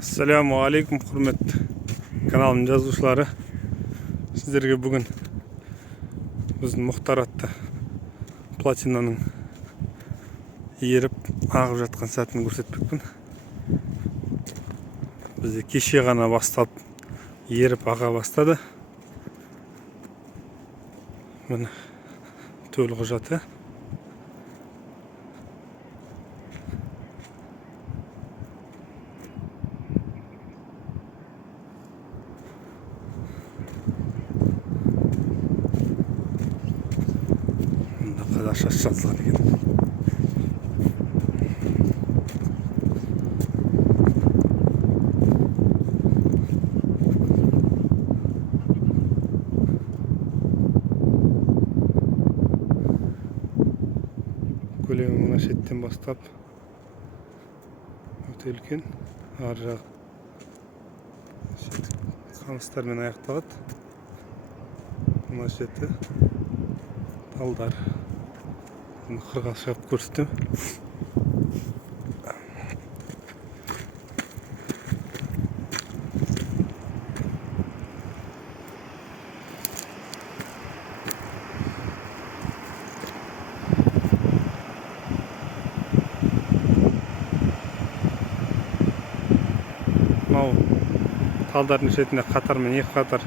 Ассаламу алейкум, құрметті каналымның жазушылары. Сіздерге бүгін біздің Мұхтар атты платинаның еріп ағып жатқан сәтін көрсетпекпін. Бізде кеше ғана басталып еріп аға бастады. Міне төл құжаты. Қазақша жазылған екен. Көлемі мына шеттен бастап өте үлкен, ар жағы қамыстармен аяқталады. Мына шеті талдар. Қырға шығып көрсетем. Мынау талдардың шетінде қатармен екі қатар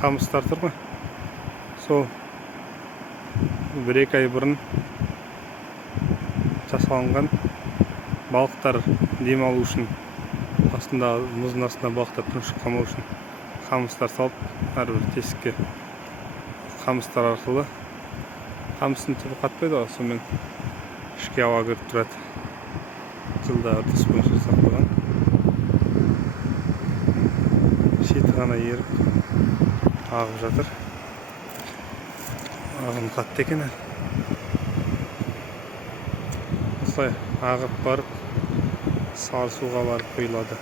қамыстар тұр ғой. Сол бір-екі ай бұрын жасалынған, балықтар демалу үшін, астында мұздың астында балықтар тұншық қалмау үшін қамыстар салып, әрбір тесікке қамыстар арқылы, қамыстың түбі қатпайды ғой, сонымен ішке ауа кіріп тұрады. Жылда үрдіс бойынша жасалған. Шеті ғана еріп ағып жатыр. Ағын қатты екен. Осылай ағып барып, сары суға барып құйылады.